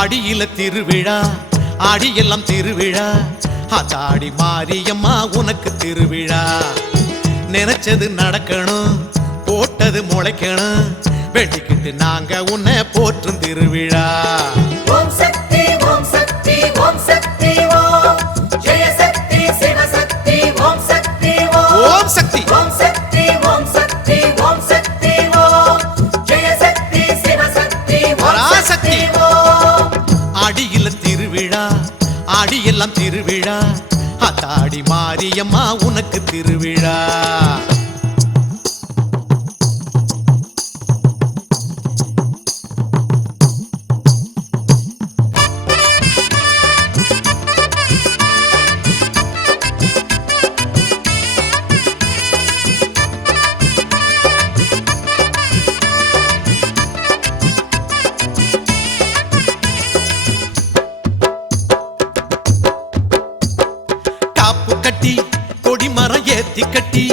ஆடியில திருவிழா ஆடியெல்லாம் திருவிழா ஆத்தாடி மாரியம்மா உனக்கு திருவிழா நினைச்சது நடக்கணும் போட்டது முளைக்கணும் வெட்டிக்கிட்டு நாங்க உன்னை போற்றும் திருவிழா ஓம் சக்தி ஓம் சக்தி ஓம் சக்தி ஓம் ஜெய சக்தி சிவ சக்தி ஓம் சக்தி ஓம் சக்தி ஓம் சக்தி ஓம் சக்தி ஓம் சக்தி ஓம் ஜெய சக்தி சிவ சக்தி பராசக்தி ஆடியில திருவிழா ஆடியெல்லாம் திருவிழா ஆத்தாடி மாரியம்மா உனக்கு திருவிழா கட்டி கொடிமரம் ஏத்தி கட்டி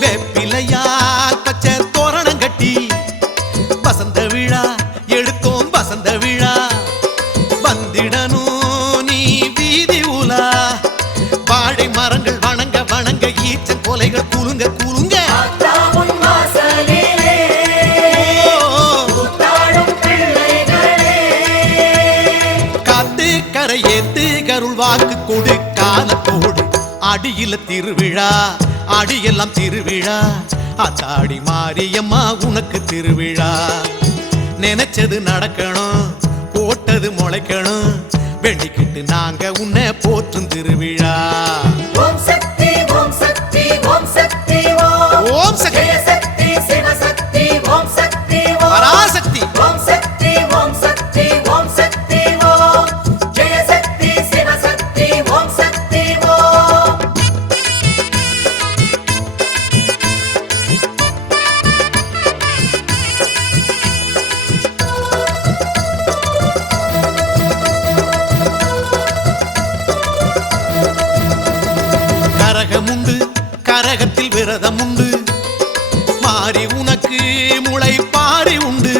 வேப்பிலையால் பச்சை தோரணம் கட்டி வசந்த விழா எடுத்தோம் வசந்த விழா வந்திடணும் நீ வீதி உலா வாழை மரங்கள் வணங்க வணங்க ஈச்சன் கொலைகள் குலுங்க குலுங்க காத்து கரை ஏத்து கருள் வாக்கு கொடு காலத்தோடு ஆடியில திருவிழா ஆடியெல்லாம் திருவிழா ஆத்தாடி மாரியம்மா உனக்கு திருவிழா நினைச்சது நடக்கணும் போட்டது முளைக்கணும் வெண்டிக்கிட்டு நாங்க உன்னை போற்றும் திருவிழா ஓம் சக்தி ஓம் சக்தி ஓம் சக்தி ஓம் சக்தி சக்தி சிவ சக்தி ஓம் சக்தி பராசக்தி ஓம் சக்தி ஓம் சக்தி ஓம் சக்தி ஓம் ஜெய சக்தி சிவ சக்தி ஓம் சக்தி ஓம் கரகமுண்டு கரகத்தில் விரதம் உண்டு மாறி உனக்கு முளை பாரி உண்டு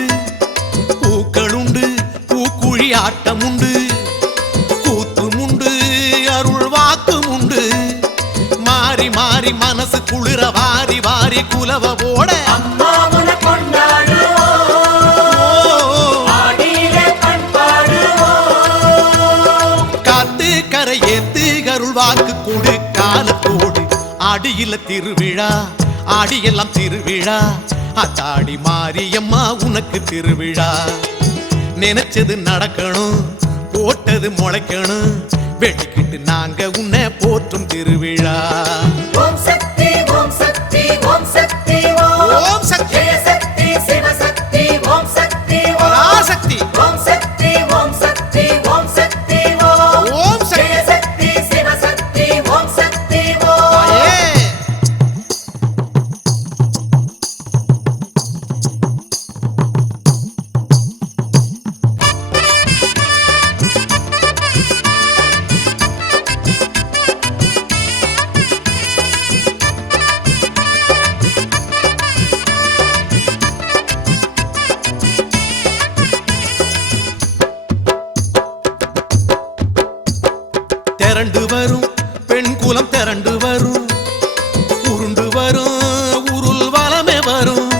பூக்கள் உண்டு பூக்குழி ஆட்டம் உண்டு கூத்தும் உண்டு அருள் வாக்கும் உண்டு மாறி மாறி மனசு குளிர வாரி வாரி குலவ போட அம்மா உன்னை கொண்டாடுவோம் ஆடியிலே பண்பாடுவோம் காத்து கரை ஏத்து அருள் வாக்கு கொடு காலத்தோடு ஆடியில திருவிழா ஆடியெல்லாம் திருவிழா ஆத்தாடி மாரியம்மா உனக்கு திருவிழா நினைச்சது நடக்கணும் போட்டது முளைக்கணும் வெட்டிக்கிட்டு நாங்க உன்னை போற்றும் திருவிழா ஓம் சக்தி ஓம் சக்தி ஓம் சக்தி ஓம் சக்தி ஜெய சக்தி சிவ சக்தி ஓம் சக்தி பராசக்தி ஓம் சக்தி ஓம் சக்தி ஓம் சக்தி ஓம் சக்தி ஜெய சக்தி சிவ சக்தி ஓம் சக்தி ஓம் தாயே. திரண்டு வரும் பெண் குலம் திரண்டு வரும் உருண்டு வரும் உருள் வளமே வரும்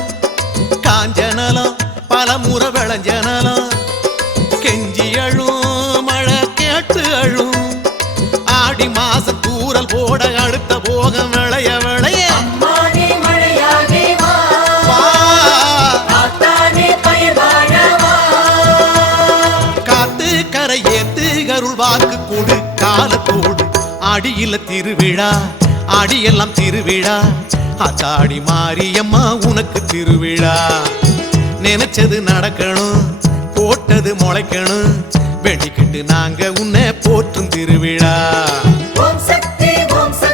காஞ்சனலம் பல முறை விளைஞ்சனலம் கெஞ்சி அழும் மழை கேட்டு அழும் ஆடி மாசம் தூரல் போட அடுத்த போகம் விளைய விளைய அம்மானே மழையாகி வா வா. காத்தானே பயிர் வாழவா காத்து கரை ஏத்து அருள் வாக்கு கொடு காலத்தோடு ஆடியில திருவிழா ஆடியெல்லாம் திருவிழா ஆத்தாடி மாரியம்மா உனக்கு திருவிழா நினைச்சது நடக்கணும் போட்டது முளைக்கணும் வெண்டிக்கிட்டு நாங்க உன்னை போற்றும் திருவிழா ஓம் சக்தி ஓம் சக்தி